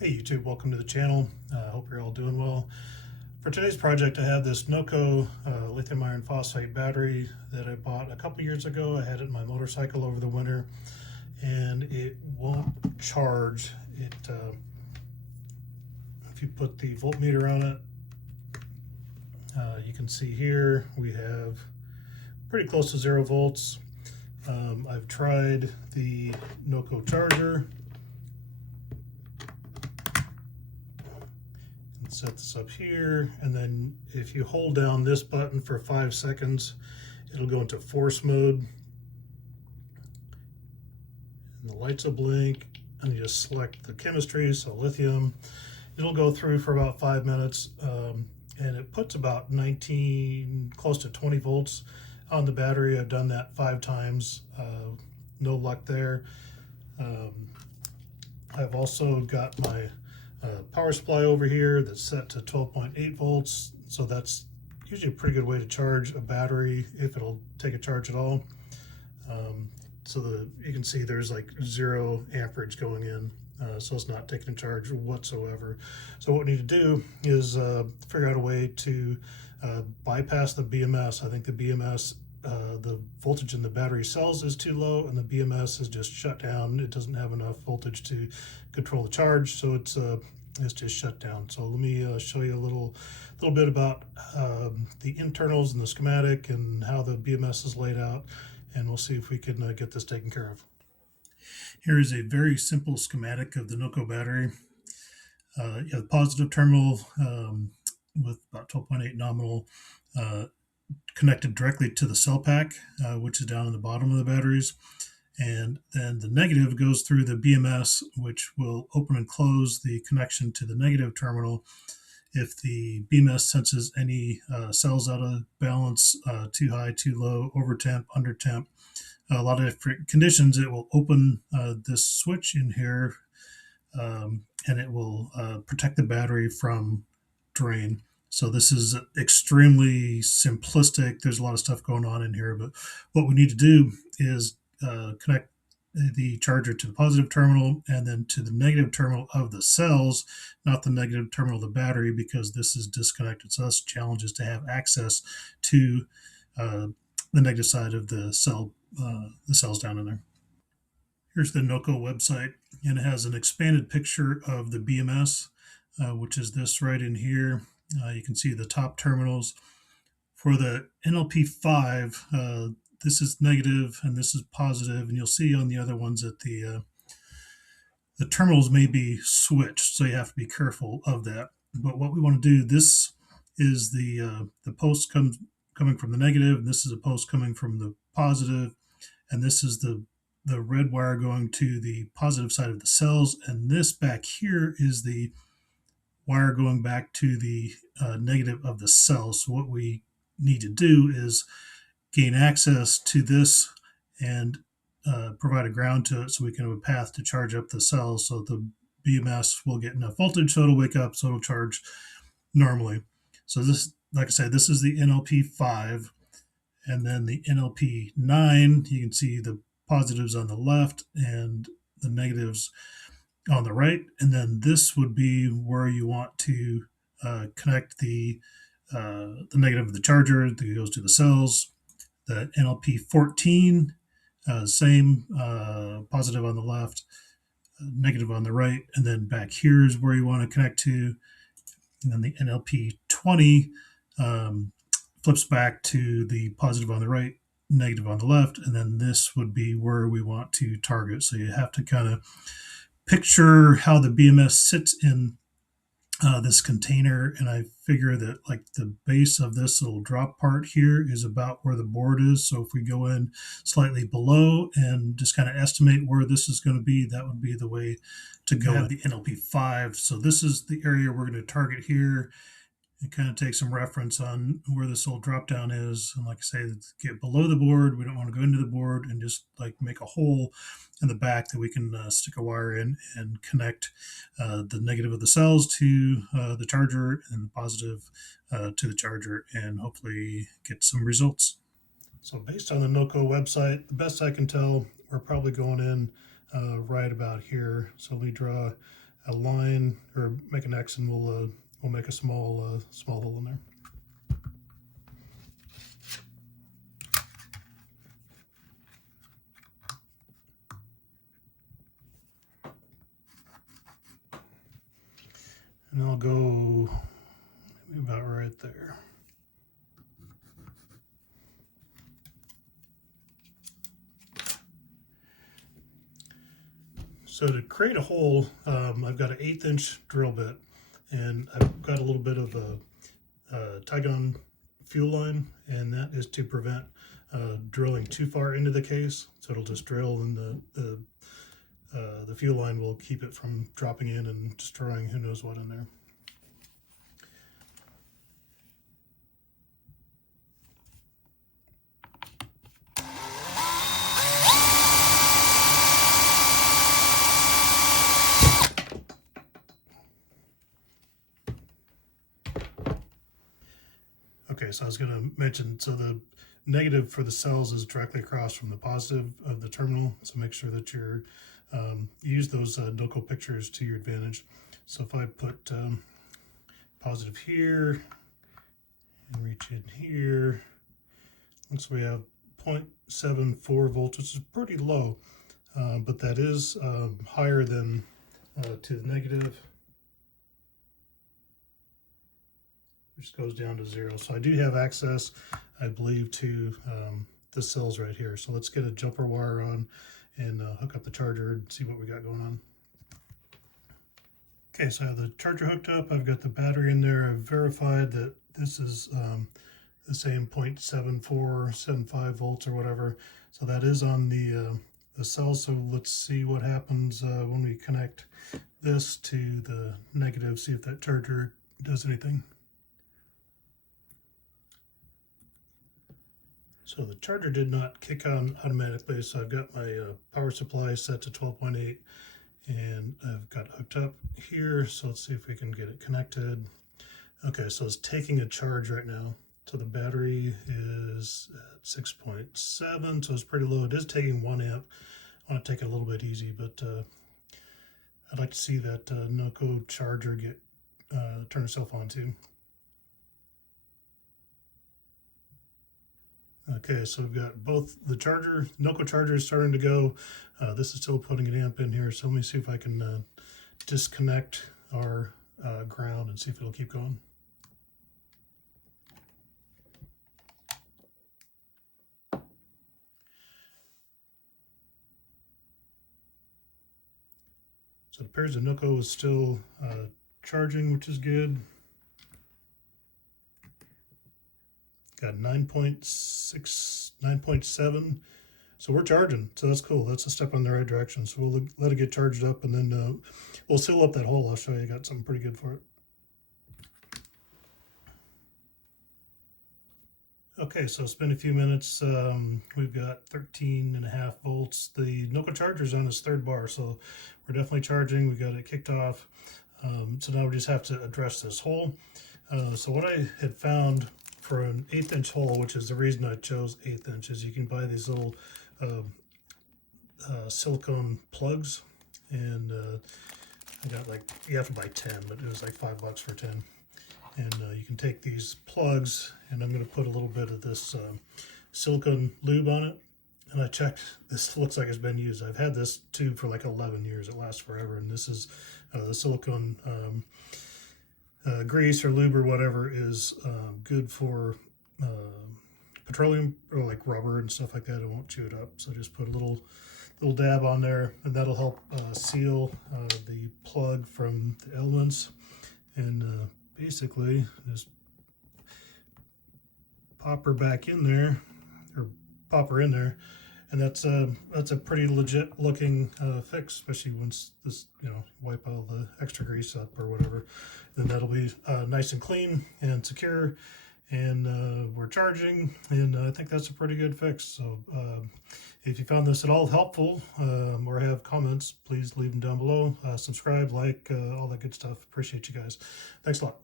Hey YouTube, welcome to the channel. Hope you're all doing well. For today's project, I have this Noco lithium iron phosphate battery that I bought a couple years ago. I had it in my motorcycle over the winter and it won't charge. If you put the voltmeter on it, you can see here we have pretty close to 0 volts. I've tried the Noco charger. Set this up here, and then if you hold down this button for 5 seconds, it'll go into force mode and the lights will blink, and you just select the chemistry, so lithium. It'll go through for about 5 minutes, and it puts about 19, close to 20 volts on the battery. I've done that 5 times, no luck there. I've also got my power supply over here that's set to 12.8 volts, so that's usually a pretty good way to charge a battery if it'll take a charge at all. You can see there's like 0 amperage going in, so it's not taking a charge whatsoever. So what we need to do is figure out a way to bypass the BMS. I think the BMS, the voltage in the battery cells is too low, and the BMS is just shut down. It doesn't have enough voltage to control the charge, so it's just shut down. So let me show you a little bit about the internals and the schematic and how the BMS is laid out, and we'll see if we can get this taken care of. Here is a very simple schematic of the Noco battery. You have the positive terminal with about 12.8 nominal connected directly to the cell pack, which is down in the bottom of the batteries. And then the negative goes through the BMS, which will open and close the connection to the negative terminal. If the BMS senses any cells out of balance, too high, too low, over temp, under temp, a lot of different conditions, it will open this switch in here, and it will protect the battery from drain. So this is extremely simplistic. There's a lot of stuff going on in here, but what we need to do is connect the charger to the positive terminal and then to the negative terminal of the cells, not the negative terminal of the battery, because this is disconnected. So that's challenges to have access to the negative side of the cells down in there. Here's the Noco website, and it has an expanded picture of the BMS, which is this right in here. You can see the top terminals. For the NLP5, this is negative and this is positive, and you'll see on the other ones that the terminals may be switched, so you have to be careful of that. But what we want to do, this is the post coming from the negative, and this is a post coming from the positive, and this is the red wire going to the positive side of the cells, and this back here is the wire going back to the negative of the cells. So what we need to do is gain access to this and provide a ground to it so we can have a path to charge up the cells, so the BMS will get enough voltage so it'll wake up, so it'll charge normally. So this, like I said, this is the NLP5, and then the NLP9, you can see the positives on the left and the negatives on the right, and then this would be where you want to connect the negative of the charger that goes to the cells. The NLP14, same, positive on the left, negative on the right, and then back here is where you want to connect to. And then the NLP20 flips back to the positive on the right, negative on the left, and then this would be where we want to target. So you have to kind of picture how the BMS sits in this container, and I figure that like the base of this little drop part here is about where the board is. So if we go in slightly below and just kind of estimate where this is going to be, that would be the way to go. Have the NLP5. So this is the area we're going to target here, and kind of take some reference on where this little drop down is. And like I say, get below the board. We don't want to go into the board, and just like make a hole in the back that we can stick a wire in and connect the negative of the cells to the charger and the positive to the charger, and hopefully get some results. So based on the Noco website, the best I can tell, we're probably going in right about here. So we draw a line or make an X, and we'll make a small hole in there. And I'll go maybe about right there. So to create a hole, I've got an 1/8 inch drill bit, and I've got a little bit of a Tygon fuel line, and that is to prevent drilling too far into the case. So it'll just drill, and the fuel line will keep it from dropping in and destroying who knows what in there. Okay, so I was going to mention, so the negative for the cells is directly across from the positive of the terminal. So make sure that you're use those Noco pictures to your advantage. So if I put positive here and reach in here, looks like we have 0.74 volts, which is pretty low, but that is higher than to the negative, which goes down to 0. So I do have access, I believe, to the cells right here. So let's get a jumper wire on and hook up the charger and see what we got going on. Okay, so I have the charger hooked up. I've got the battery in there. I've verified that this is the same 0.7475 volts or whatever. So that is on the cell. So let's see what happens when we connect this to the negative, see if that charger does anything. So the charger did not kick on automatically, so I've got my power supply set to 12.8, and I've got hooked up here, so let's see if we can get it connected. Okay, so it's taking a charge right now. So the battery is at 6.7, so it's pretty low. It is taking 1 amp. I want to take it a little bit easy, but I'd like to see that Noco charger get turn itself on too. Okay, so we've got both the charger, Noco charger is starting to go. This is still putting an amp in here, so let me see if I can disconnect our ground and see if it'll keep going. So it appears the Noco is still charging, which is good. Got 9.6, 9.7. So we're charging. So that's cool. That's a step in the right direction. So we'll let it get charged up, and then we'll seal up that hole. I'll show you. Got something pretty good for it. Okay, so it's been a few minutes. We've got 13.5 volts. The Noco charger is on its 3rd bar, so we're definitely charging. We got it kicked off. So now we just have to address this hole. So what I had found for an 1/8 inch hole, which is the reason I chose 1/8 inches, you can buy these little silicone plugs, and I got, like, you have to buy 10, but it was like $5 for 10. And you can take these plugs, and I'm going to put a little bit of this silicone lube on it. And I checked, this looks like it's been used. I've had this tube for like 11 years. It lasts forever. And this is the silicone grease or lube or whatever is good for petroleum or like rubber and stuff like that. It won't chew it up. So just put a little dab on there, and that'll help seal the plug from the elements. And basically just pop her back in there, or pop her in there, and that's a pretty legit looking fix, especially once this, wipe all the extra grease up or whatever. Then that'll be nice and clean and secure, and we're charging, and I think that's a pretty good fix. So if you found this at all helpful or have comments, please leave them down below. Subscribe, like, all that good stuff. Appreciate you guys. Thanks a lot.